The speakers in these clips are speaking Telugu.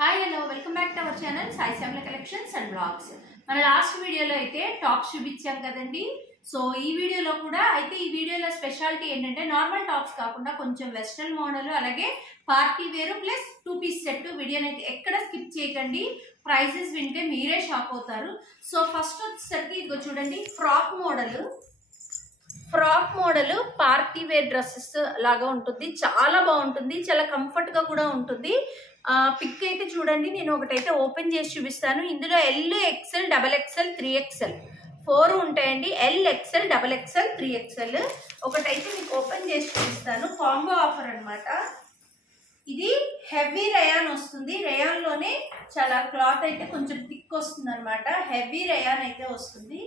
Hi hello welcome back to our channel Sai Shyamala collections and blogs. మన లాస్ట్ వీడియోలో అయితే టాప్స్ చూపించాం కదండి. సో ఈ వీడియోలో కూడా అయితే ఈ వీడియోలో స్పెషాలిటీ ఏంటంటే నార్మల్ టాప్స్ కాకుండా కొంచెం వెస్ట్రన్ మోడల్ అలాగే పార్టీ వేరు ప్లస్ 2 పీస్ సెట్. వీడియోని అయితే ఎక్కడ స్కిప్ చేయకండి, ప్రైసెస్ వింటే మీరే షాక్ అవుతారు. సో ఫస్ట్ వచ్చేసరికి ఇదిగో చూడండి, frock model party wear dresses లాగా ఉంటుంది. చాలా బాగుంటుంది, చాలా కంఫర్ట్ గా కూడా ఉంటుంది. పిక్ అయితే చూడండి, నేను ఒకటైతే ఓపెన్ చేసి చూపిస్తాను. ఇందులో L, XL, double XL, 3XL 4 ఉంటాయండి. L, XL, double XL, 3XL. ఒకటైతే మీకు ఓపెన్ చేసి చూపిస్తాను. కాంబో ఆఫర్ అన్నమాట. ఇది హెవీ రేయాన్ వస్తుంది. రేయాన్ లోనే చాలా క్లాత్ అయితే కొంచెం థిక్ వస్తుంది అనమాట. హెవీ రేయాన్ అయితే వస్తుంది.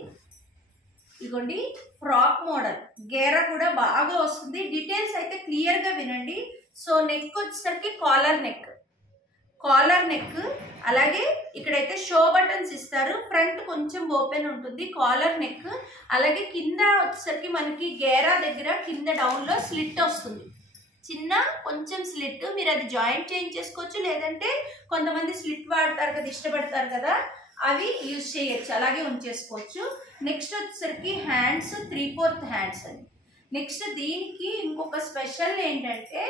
ఇదిగోండి, ఫ్రాక్ మోడల్ గేరా కూడా బాగా వస్తుంది. డీటెయిల్స్ అయితే క్లియర్ గా వినండి. సో నెక్ వచ్చేసరికి కాలర్ నెక్ అలాగే ఇక్కడైతే షో బటన్స్ ఇస్తారు. ఫ్రంట్ కొంచెం ఓపెన్ ఉంటుంది, కాలర్ నెక్. అలాగే కింద వచ్చేసరికి మనకి గేరా దగ్గర కింద డౌన్ లో స్లిట్ వస్తుంది, చిన్న కొంచెం స్లిట్. మీరు అది జాయింట్ చేంజ్ చేసుకోవచ్చు, లేదంటే కొంతమంది స్లిట్ వాడతారు కదా, ఇష్టపడతారు కదా, అవి యూజ్ చేయొచ్చు, అలాగే ఉంచేసుకోవచ్చు. నెక్స్ట్ వచ్చేసరికి హ్యాండ్స్ 3/4 హ్యాండ్స్ అని. నెక్స్ట్ దీనికి ఇంకొక స్పెషల్ ఏంటంటే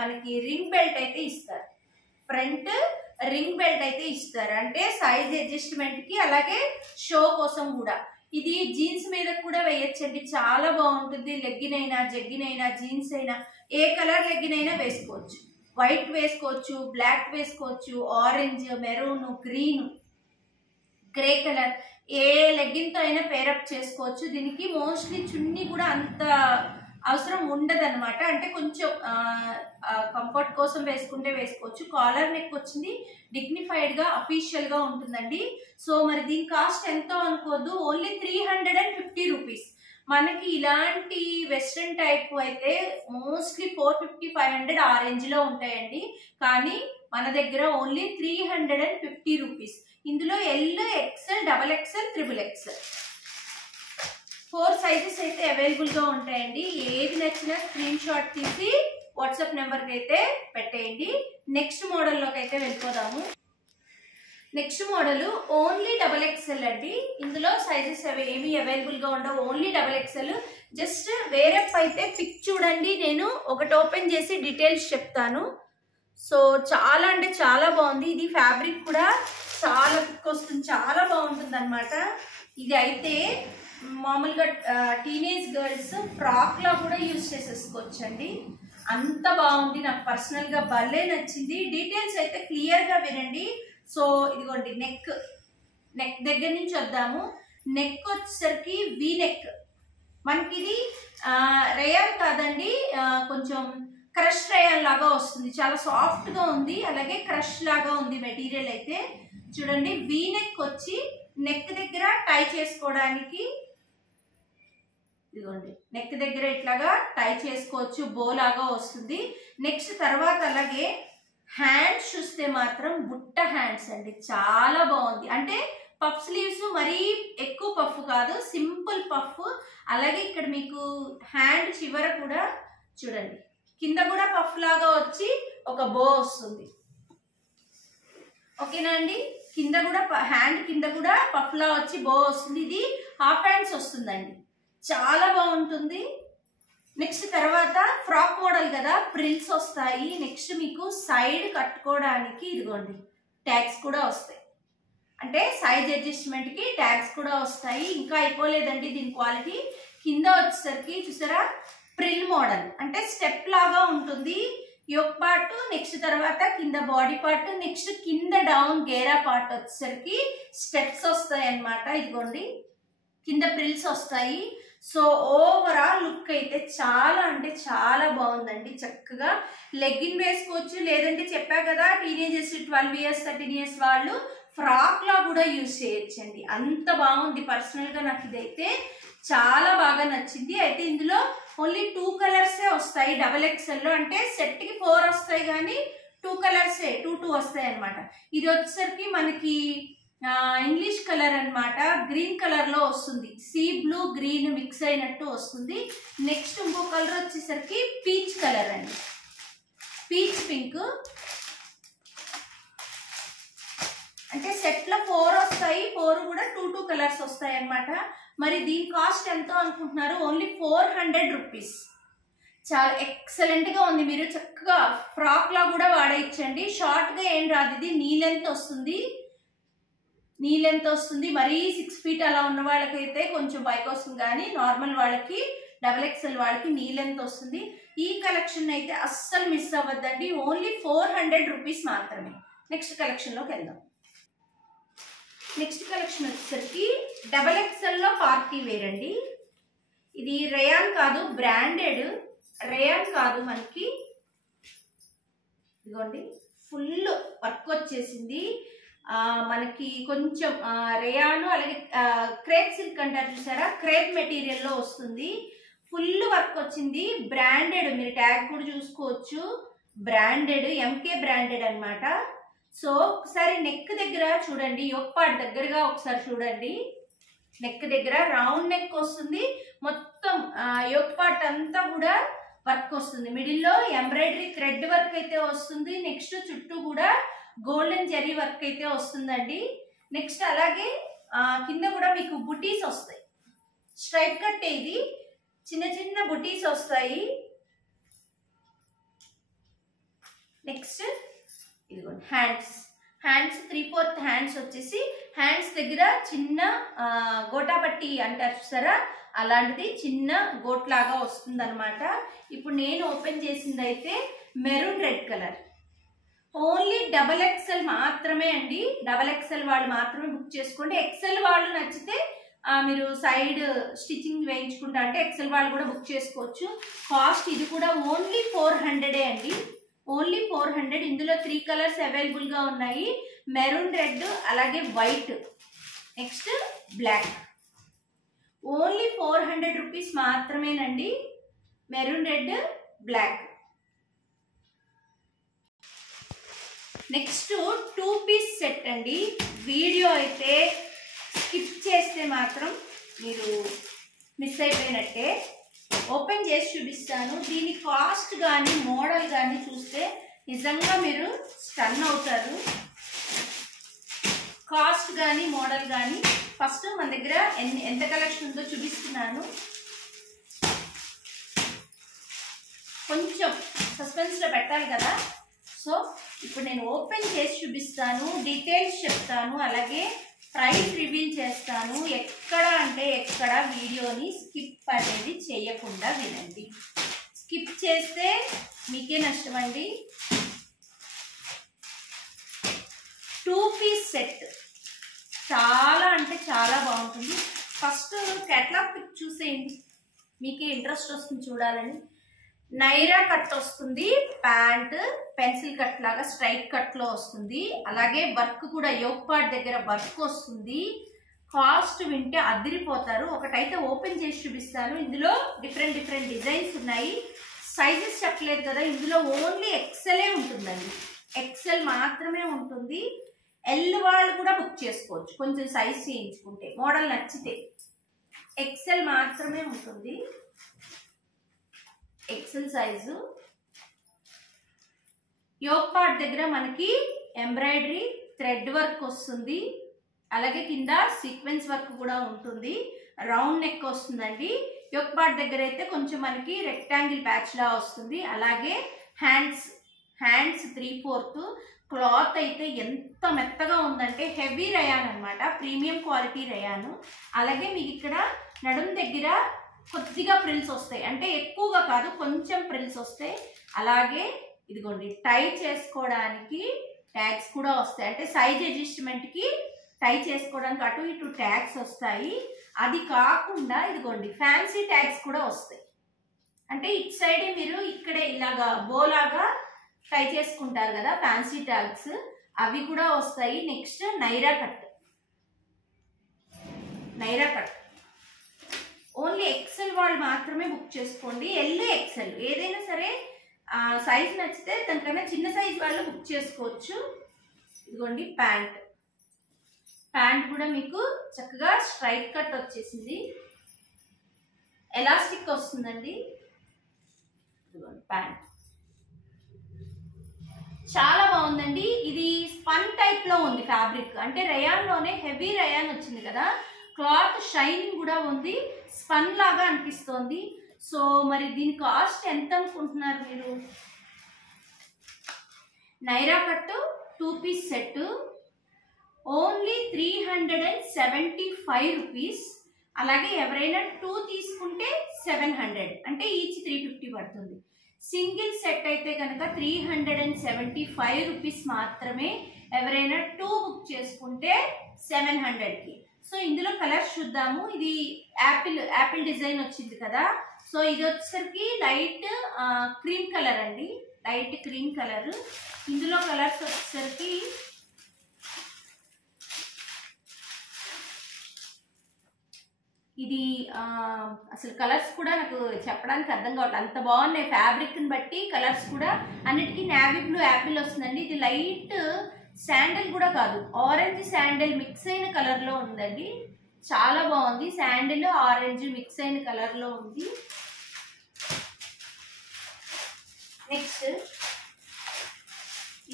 మనకి రింగ్ బెల్ట్ అయితే ఇస్తారు. ఫ్రంట్ రింగ్ బెల్ట్ అయితే ఇస్తారు, అంటే సైజ్ అడ్జస్ట్మెంట్ కి అలాగే షో కోసం కూడా. ఇది జీన్స్ మీద కూడా వేయచ్చండి, చాలా బాగుంటుంది. లెగ్గిన్ అయినా, జగ్గిన్ అయినా, జీన్స్ అయినా, ఏ కలర్ లెగ్గిన్ అయినా వేసుకోవచ్చు. వైట్ వేసుకోవచ్చు, బ్లాక్ వేసుకోవచ్చు, orange, maroon, green, grey colour, ఏ లెగ్గిన్ తో అయినా పేరప్ చేసుకోవచ్చు. దీనికి మోస్ట్లీ చున్నీ కూడా అంత అవసరం ఉండదు అనమాట, అంటే కొంచెం కంఫర్ట్ కోసం వేసుకుంటే వేసుకోవచ్చు. కాలర్ నెక్ వచ్చింది, డిగ్నిఫైడ్ గా అఫీషియల్ గా ఉంటుందండి. సో మరి దీని కాస్ట్ ఎంతో అనుకోవద్దు, ఓన్లీ 350 రూపీస్. మనకి ఇలాంటి వెస్ట్రన్ టైప్ అయితే మోస్ట్లీ 450-500 ఆ రేంజ్ లో ఉంటాయండి. కానీ మన దగ్గర ఓన్లీ 350 రూపీస్. ఇందులో L, XL, double XL, XXL 4 sizes అయితే అవైలబుల్ గా ఉంటాయండి. ఏది నచ్చినా స్క్రీన్ షాట్ తీసి వాట్సాప్ నెంబర్ కి అయితే పెట్టేయండి. నెక్స్ట్ మోడల్ లోకి అయితే వెళ్ళిపోదాము. Next model only double XL అండి. ఇందులో సైజెస్ ఏమి అవైలబుల్ గా ఉండవు, only double XL. Just wear up అయితే పిక్ చూడండి, నేను ఒకటి ఓపెన్ చేసి డీటెయిల్స్ చెప్తాను. సో చాలా అంటే చాలా బాగుంది. ఇది ఫ్యాబ్రిక్ కూడా చాలా థిక్ వస్తుంది, చాలా బాగుంటుంది అనమాట. ఇది అయితే మామూలుగా టీనేజ్ గర్ల్స్ ఫ్రాక్ లా కూడా యూజ్ చేసేసుకోవచ్చండి, అంత బాగుంది. నాకు పర్సనల్ గా భలే నచ్చింది. డీటెయిల్స్ అయితే క్లియర్ గా వినండి. సో ఇదిగోండి, నెక్ దగ్గర నుంచి వద్దాము. నెక్ వచ్చేసరికి వి నెక్. మనకి ఇది రేయాన్ కాదండి, కొంచెం క్రష్ రేయాన్ లాగా వస్తుంది, చాలా సాఫ్ట్ గా ఉంది, అలాగే క్రష్ లాగా ఉంది మెటీరియల్ అయితే. చూడండి, వి నెక్ వచ్చి నెక్ దగ్గర టై చేసుకోవడానికి, ఇదిగోండి నెక్ దగ్గర ఇట్లాగా టై చేసుకోవచ్చు, బో లాగా వస్తుంది. నెక్స్ట్ తర్వాత అలాగే హ్యాండ్స్ చూస్తే మాత్రం బుట్ట హ్యాండ్స్ అండి, చాలా బాగుంది. అంటే పఫ్ స్లీవ్స్ మరీ ఎక్కువ పఫ్ కాదు, సింపుల్ పఫ్. అలాగే ఇక్కడ మీకు హ్యాండ్ చివర కూడా చూడండి, కింద కూడా పఫ్ లాగా వచ్చి ఒక బో వస్తుంది. ఓకేనా అండి, కింద కూడా హ్యాండ్ కింద కూడా పఫ్ లా వచ్చి బో వస్తుంది. ఇది హాఫ్ హ్యాండ్స్ వస్తుందండి, చాలా బాగుంటుంది. నెక్స్ట్ తర్వాత ఫ్రాక్ మోడల్ కదా, ప్రిల్స్ వస్తాయి. నెక్స్ట్ మీకు సైడ్ కట్టుకోవడానికి ఇదిగోండి ట్యాగ్స్ కూడా వస్తాయి, అంటే సైజ్ అడ్జస్ట్మెంట్ కి ట్యాగ్స్ కూడా వస్తాయి. ఇంకా అయిపోలేదండి దీని క్వాలిటీ. కింద వచ్చేసరికి చూసారా, ప్రిల్ మోడల్, అంటే స్టెప్ లాగా ఉంటుంది. యోక్ పార్ట్, నెక్స్ట్ తర్వాత కింద బాడీ పార్ట్, నెక్స్ట్ కింద డౌన్ గేరా పార్ట్ వచ్చేసరికి స్టెప్స్ వస్తాయి అన్నమాట. ఇదిగోండి కింద ప్రిల్స్ వస్తాయి. సో ఓవరాల్ లుక్ అయితే చాలా అంటే చాలా బాగుందండి. చక్కగా లెగ్గిన్ వేసుకోవచ్చు, లేదంటే చెప్పా కదా టీనేజర్స్ 12 ఇయర్స్ 13 ఇయర్స్ వాళ్ళు ఫ్రాక్ లా కూడా యూజ్ చేయొచ్చండి, అంత బాగుంది. పర్సనల్ గా నాకు ఇదైతే చాలా బాగా నచ్చింది. అయితే ఇందులో ఓన్లీ 2 కలర్సే వస్తాయి డబల్ ఎక్స్ఎల్ లో, అంటే సెట్ కి 4 వస్తాయి కానీ 2 కలర్సే 2 వస్తాయి అనమాట. ఇది వచ్చేసరికి మనకి ఇంగ్లీష్ కలర్ అన్నమాట, గ్రీన్ కలర్ లో వస్తుంది, సీ బ్లూ గ్రీన్ మిక్స్ అయినట్టు వస్తుంది. నెక్స్ట్ ఇంకో కలర్ వచ్చేసరికి పీచ్ కలర్ అండి, పీచ్ పింక్. అంటే సెట్లో 4 వస్తాయి, 4 కూడా 2 కలర్స్ వస్తాయి అన్నమాట. మరి దీని కాస్ట్ ఎంతో అనుకుంటున్నారు? Only 400 rupees. చాలా ఎక్సలెంట్గా ఉంది. మీరు చక్కగా ఫ్రాక్లా కూడా వాడేయచ్చండి. షార్ట్గా ఏం రాదు, ఇది నీ లెంత్ వస్తుంది. మరీ 6 ఫీట్ అలా ఉన్న వాళ్ళకైతే కొంచెం పైకి వస్తుంది, కానీ నార్మల్ వాళ్ళకి XXL వాళ్ళకి నీ లెంత్ వస్తుంది. ఈ కలెక్షన్ అయితే అస్సలు మిస్ అవ్వద్దండి. ఓన్లీ 400 రూపీస్ మాత్రమే. నెక్స్ట్ కలెక్షన్లోకి వెళ్దాం. నెక్స్ట్ కలెక్షన్ వచ్చేసరికి XXLలో పార్టీ వేర్ అండి. ఇది రేయాన్ కాదు, బ్రాండెడ్ రేయాన్ కాదు, మనకి ఇదిగోండి ఫుల్ వర్క్ వచ్చేసింది. మనకి కొంచెం రేయాను అలాగే క్రేప్ సిల్క్ అంటారు చూసారా, క్రేప్ మెటీరియల్లో వస్తుంది. ఫుల్ వర్క్ వచ్చింది. బ్రాండెడ్, మీరు ట్యాగ్ కూడా చూసుకోవచ్చు. బ్రాండెడ్, MK బ్రాండెడ్ అనమాట. సో ఒకసారి నెక్ దగ్గర చూడండి, యోక్ పార్ట్ దగ్గరగా ఒకసారి చూడండి. నెక్ దగ్గర రౌండ్ నెక్ వస్తుంది. మొత్తం యోక్ పార్ట్ అంతా కూడా వర్క్ వస్తుంది. మిడిల్లో ఎంబ్రాయిడరీ థ్రెడ్ వర్క్ అయితే వస్తుంది. నెక్స్ట్ చుట్టూ కూడా గోల్డెన్ జరీ వర్క్ అయితే వస్తుందండి. నెక్స్ట్ అలాగే కింద కూడా మీకు బుటీస్ వస్తాయి. స్ట్రైట్ కట్, ఇది చిన్న చిన్న బుటీస్ వస్తాయి. నెక్స్ట్ ఇదిగోండి హ్యాండ్స్ 3/4 హ్యాండ్స్ వచ్చేసి, హ్యాండ్స్ దగ్గర చిన్న గోటాపట్టి అంటారు చూసారా, అలాంటిది చిన్న గోట్ లాగా వస్తుంది అనమాట. ఇప్పుడు నేను ఓపెన్ చేసింది అయితే maroon red colour. Only XXL మాత్రమే అండి. XXL వాళ్ళు మాత్రమే బుక్ చేసుకోండి. XL వాళ్ళు నచ్చితే మీరు సైడ్ స్టిచ్చింగ్ వేయించుకుంటా అంటే XL వాళ్ళు కూడా బుక్ చేసుకోవచ్చు. కాస్ట్ ఇది కూడా ఓన్లీ 400 అండి. ఓన్లీ 400. ఇందులో 3 కలర్స్ అవైలబుల్గా ఉన్నాయి, మెరూన్ రెడ్ అలాగే white, next black. Only 400 rupees మాత్రమేనండి. Maroon red, black. Next 2 piece set అండి. వీడియో అయితే స్కిప్ చేస్తే మాత్రం మీరు మిస్ అయిపోయినట్టే. ఓపెన్ చేసి చూపిస్తాను. దీని కాస్ట్ కానీ మోడల్ కానీ చూస్తే నిజంగా మీరు స్టన్ అవుతారు. కాస్ట్ కానీ మోడల్ కానీ ఫస్ట్ మన దగ్గర ఎంత కలెక్షన్ ఉందో చూపిస్తున్నాను. కొంచెం సస్పెన్స్లో పెట్టాలి కదా. సో ఇప్పుడు నేను ఓపెన్ చేసి చూపిస్తాను, డీటెయిల్స్ చెప్తాను, అలాగే ప్రైస్ రివీల్ చేస్తాను. ఎక్కడ అంటే ఎక్కడ వీడియోని స్కిప్ అనేది చేయకుండా వినండి. స్కిప్ చేస్తే మీకే నష్టం అండి. 2 పీస్ సెట్ చాలా అంటే చాలా బాగుంటుంది. ఫస్ట్ కేటలాగ్ పిక్ చూసేయండి, మీకే ఇంట్రెస్ట్ వస్తుంది చూడాలని. నైరా కట్ వస్తుంది, ప్యాంట్ పెన్సిల్ కట్ లాగా స్ట్రైట్ కట్లో వస్తుంది. అలాగే వర్క్ కూడా యోక్ పార్ట్ దగ్గర వర్క్ వస్తుంది. కాస్ట్ వింటే అదిరిపోతారు. ఒకటైతే ఓపెన్ చేసి చూపిస్తాను. ఇందులో డిఫరెంట్ డిజైన్స్ ఉన్నాయి. సైజెస్ చెప్పలేదు కదా, ఇందులో ఓన్లీ XL ఉంటుందండి. XL మాత్రమే ఉంటుంది. L వాళ్ళు కూడా బుక్ చేసుకోవచ్చు కొంచెం సైజ్ చేయించుకుంటే, మోడల్ నచ్చితే. XL మాత్రమే ఉంటుంది, XL సైజు. యోక్ పార్ట్ దగ్గర మనకి ఎంబ్రాయిడరీ థ్రెడ్ వర్క్ వస్తుంది. అలాగే కింద సీక్వెన్స్ వర్క్ కూడా ఉంటుంది. రౌండ్ నెక్ వస్తుందండి. యోక్ పార్ట్ దగ్గర అయితే కొంచెం మనకి రెక్టాంగిల్ ప్యాచ్ లా వస్తుంది. అలాగే హ్యాండ్స్ 3/4. క్లాత్ అయితే ఎంత మెత్తగా ఉందంటే హెవీ రయాన్ అనమాట, ప్రీమియం క్వాలిటీ రయాను. అలాగే మీకు ఇక్కడ నడుం దగ్గర కొద్దిగా ప్రిల్స్ వస్తాయి, అంటే ఎక్కువగా కాదు, కొంచెం ప్రిల్స్ వస్తాయి. అలాగే ఇదిగోండి టై చేసుకోవడానికి ట్యాగ్స్ కూడా వస్తాయి, అంటే సైజ్ అడ్జస్ట్మెంట్కి టై చేసుకోవడానికి అటు ఇటు ట్యాగ్స్ వస్తాయి. అది కాకుండా ఇదిగోండి ఫ్యాన్సీ ట్యాగ్స్ కూడా వస్తాయి, అంటే ఇటు సైడే మీరు ఇక్కడే ఇలాగా బోలాగా టై చేసుకుంటారు కదా ఫ్యాన్సీ ట్యాగ్స్, అవి కూడా వస్తాయి. Next Naira cut only XL వాళ్ళు మాత్రమే బుక్ చేసుకోండి. L XL ఏదైనా సరే సైజ్ నచ్చితే దానికన్నా చిన్న సైజ్ వాళ్ళు బుక్ చేసుకోవచ్చు. ఇదిగోండి ప్యాంట్ కూడా మీకు చక్కగా స్ట్రైట్ కట్ వచ్చేసింది, ఎలాస్టిక్ వస్తుందండి. ఇదిగోండి ప్యాంట్ చాలా బాగుందండి. ఇది స్పన్ టైప్ టైప్లో ఉంది ఫ్యాబ్రిక్, అంటే రయాన్లోనే హెవీ రయాన్ వచ్చింది కదా, క్లాత్ షైనింగ్ కూడా ఉంది, స్పన్ లాగా అనిపిస్తోంది. సో మరి దీని కాస్ట్ ఎంత అనుకుంటున్నారు మీరు? నైరా కట్టు 2 పీస్ సెట్ ఓన్లీ 375 రూపీస్. అలాగే ఎవరైనా 2 తీసుకుంటే 700, అంటే ఈచ్ 350 పడుతుంది. సింగిల్ సెట్ అయితే కనుక 375 రూపీస్ మాత్రమే. ఎవరైనా 2 బుక్ చేసుకుంటే 700కి. సో ఇందులో కలర్స్ చూద్దాము. ఇది యాపిల్ డిజైన్ వచ్చింది కదా, సో ఇది వచ్చేసరికి లైట్ క్రీమ్ కలర్ అండి, లైట్ క్రీమ్ కలర్. ఇందులో కలర్స్ వచ్చేసరికి ఇది అసలు కలర్స్ కూడా నాకు చెప్పడానికి అర్థం కావట్లేదు, అంత బాగున్నాయి. ఫ్యాబ్రిక్ని బట్టి కలర్స్ కూడా అన్నిటికీ నేవీ బ్లూ యాపిల్ వస్తుందండి. ఇది లైట్ శాండల్ కూడా కాదు, ఆరెంజ్ శాండల్ మిక్స్ అయిన కలర్లో ఉందండి, చాలా బాగుంది. శాండల్ ఆరెంజ్ మిక్స్ అయిన కలర్లో ఉంది. నెక్స్ట్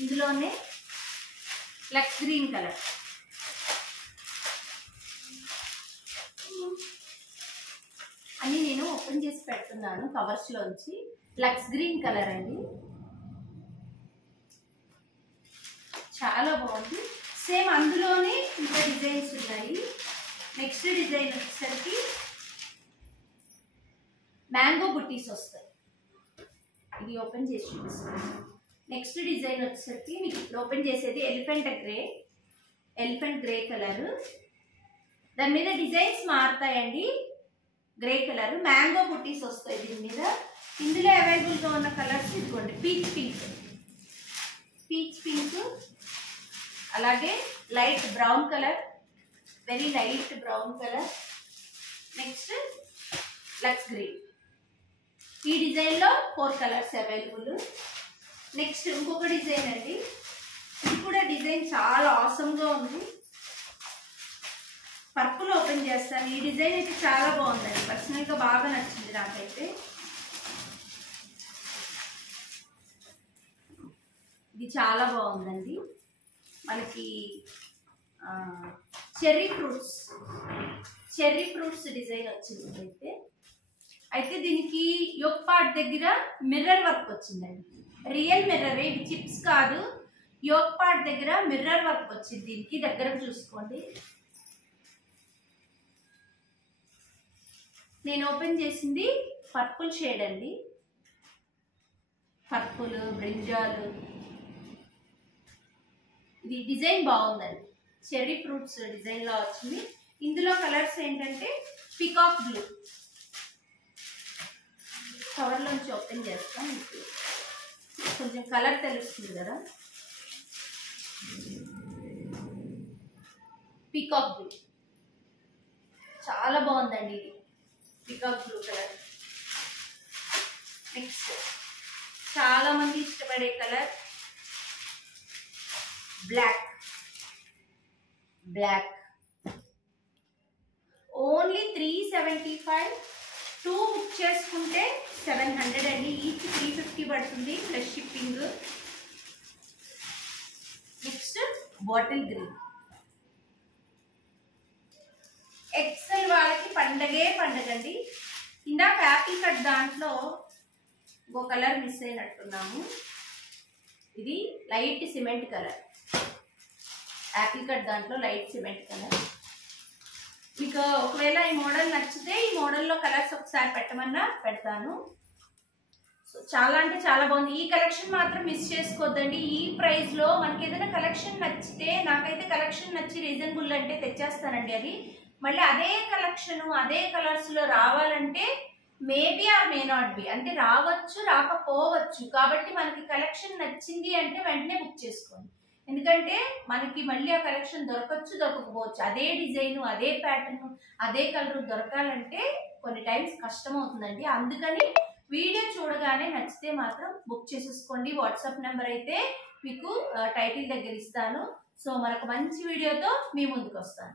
ఇందులోనే లక్స్ గ్రీన్ కలర్, అని నేను ఓపెన్ చేసి పెడుతున్నాను కవర్స్లోంచి. లక్స్ గ్రీన్ కలర్ అండి, చాలా బాగుంది. సేమ్ అందులోనే ఇంకా డిజైన్స్ ఉన్నాయి. నెక్స్ట్ డిజైన్ వచ్చేసరికి మ్యాంగో బుట్టీస్ వస్తాయి, ఇది ఓపెన్ చేసి చూపిస్తాను. నెక్స్ట్ డిజైన్ వచ్చేసరికి మీకు ఇప్పుడు ఓపెన్ చేసేది ఎలిఫెంట్ గ్రే కలర్. దాని మీద డిజైన్స్ మారుతాయండి. గ్రే కలర్ మ్యాంగో బుట్టీస్ వస్తాయి దీని మీద. ఇందులో అవైలబుల్గా ఉన్న కలర్స్ ఇదిగోండి, పీచ్ పింక్, అలాగే light brown colour, very light brown colour. Next లక్స్ గ్రీన్. ఈ డిజైన్లో 4 కలర్స్ అవైలబుల్. నెక్స్ట్ ఇంకొక డిజైన్ అండి, ఇది కూడా డిజైన్ చాలా ఆసమ్గా ఉంది. పర్పుల్ ఓపెన్ చేస్తాను. ఈ డిజైన్ అయితే చాలా బాగుందండి, పర్సనల్గా బాగా నచ్చింది నాకైతే. ఇది చాలా బాగుందండి. మనకి చెర్రీ ఫ్రూట్స్ డిజైన్ వచ్చింది. అయితే దీనికి యోక్ పార్ట్ దగ్గర మిర్రర్ వర్క్ వచ్చిందండి, రియల్ మిర్రర్, ఇది చిప్స్ కాదు. యోక్ పార్ట్ దగ్గర మిర్రర్ వర్క్ వచ్చింది. దీనికి దగ్గరకు చూసుకోండి. నేను ఓపెన్ చేసింది పర్పుల్ షేడ్ అండి, పర్పుల్ బ్రింజాల్. ఇది డిజైన్ బాగుందండి, చెర్రీ ఫ్రూట్స్ డిజైన్లో వచ్చింది. ఇందులో కలర్స్ ఏంటంటే పికాక్ బ్లూ. కవర్లోంచి ఓపెన్ చేస్తాం, మీకు కొంచెం కలర్ తెలుస్తుంది కదా. పికాక్ బ్లూ చాలా బాగుందండి, ఇది పికాక్ బ్లూ కలర్. నెక్స్ట్ చాలా మంది ఇష్టపడే కలర్ బ్లాక్. ఓన్లీ 375. 2 బుక్ చేసుకుంటే 700 అండి, ఈచ్ 350 పడుతుంది plus shipping. Next bottle green. ఎక్సెల్ వాళ్ళకి పండగే పండగండి. ఇందాక యాపిల్ కట్ దాంట్లో ఇంకో కలర్ మిస్ అయినట్టున్నాము. ఇది light cement colour, apple cut దాంట్లో లైట్ సిమెంట్ కలర్. మీకు ఒకవేళ ఈ మోడల్ నచ్చితే ఈ మోడల్లో కలర్స్ ఒకసారి పెట్టమన్నా పెడతాను. సో చాలా అంటే చాలా బాగుంది. ఈ కలెక్షన్ మాత్రం మిస్ చేసుకోవద్దండి. ఈ ప్రైస్లో మనకి ఏదైనా కలెక్షన్ నచ్చితే, నాకైతే కలెక్షన్ నచ్చి రీజనబుల్ అంటే తెచ్చేస్తానండి. అది మళ్ళీ అదే కలెక్షన్ అదే కలర్స్లో రావాలంటే maybe or may not be, అంటే రావచ్చు రాకపోవచ్చు. కాబట్టి మనకి కలెక్షన్ నచ్చింది అంటే వెంటనే బుక్ చేసుకోండి. ఎందుకంటే మనకి మళ్ళీ ఆ కలెక్షన్ దొరకచ్చు దొరకకపోవచ్చు. అదే డిజైన్ అదే ప్యాటర్న్ అదే కలర్ దొరకాలంటే కొన్ని టైమ్స్ కష్టం అవుతుందండి. అందుకని వీడియో చూడగానే నచ్చితే మాత్రం బుక్ చేసేసుకోండి. వాట్సాప్ నెంబర్ అయితే మీకు టైటిల్ దగ్గర ఇస్తాను. సో మరొక మంచి వీడియోతో మీ ముందుకు వస్తాను.